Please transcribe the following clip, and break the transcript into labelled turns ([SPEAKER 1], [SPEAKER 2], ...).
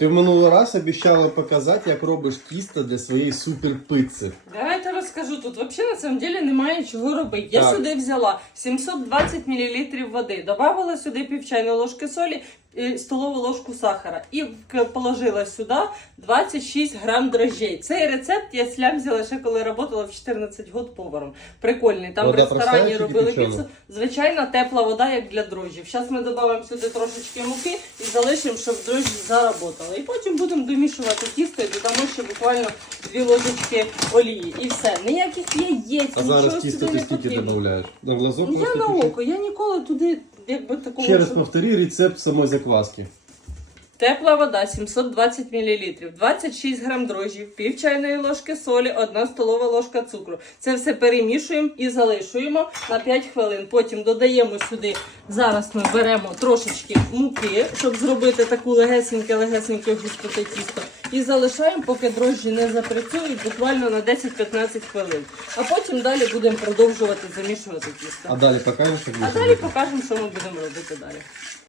[SPEAKER 1] Ти в минулий раз обіцяла показати, як робиш тісто для своєї суперпицци.
[SPEAKER 2] Давайте розкажу. Тут взагалі на самом деле немає чого робити. Я
[SPEAKER 1] Так.
[SPEAKER 2] сюди взяла 720 мл води, додавала сюди пів чайної ложки солі, і столову ложку сахара і к- положила сюди 26 грам дрожжей. Цей рецепт я слямзила ще коли працювала в 14 год поваром. Прикольний. Там
[SPEAKER 1] Вода
[SPEAKER 2] в ресторані
[SPEAKER 1] чи
[SPEAKER 2] робили
[SPEAKER 1] кипячена?
[SPEAKER 2] піцу. Звичайна тепла вода, як для дрожжів. Зараз ми додамо сюди трошечки муки і залишимо, щоб дрожжі заработали. І потім будемо домішувати тісто і додамо ще буквально дві ложечки олії. І все. Ніяких яєць,
[SPEAKER 1] А
[SPEAKER 2] нічого
[SPEAKER 1] зараз тісто
[SPEAKER 2] сюди
[SPEAKER 1] ти
[SPEAKER 2] не
[SPEAKER 1] скільки
[SPEAKER 2] потрібно.
[SPEAKER 1] додаєш? На глазок
[SPEAKER 2] Ну, Я
[SPEAKER 1] просто
[SPEAKER 2] на око, я ніколи туди якби такого.
[SPEAKER 1] Ще раз
[SPEAKER 2] що-
[SPEAKER 1] повтори рецепт самої закваски.
[SPEAKER 2] Тепла вода 720 мл, 26 грам дрожжів, пів чайної ложки солі, 1 столова ложка цукру. Це все перемішуємо і залишуємо на 5 хвилин. Потім додаємо сюди. Зараз ми беремо трошечки муки, щоб зробити таку легесеньке-легесеньке густоте тісто. І залишаємо, поки дрожжі не запрацюють, буквально на 10-15 хвилин. А потім далі будемо продовжувати замішувати тісто.
[SPEAKER 1] А далі покажемо, що
[SPEAKER 2] А далі покажемо, що ми будемо робити далі.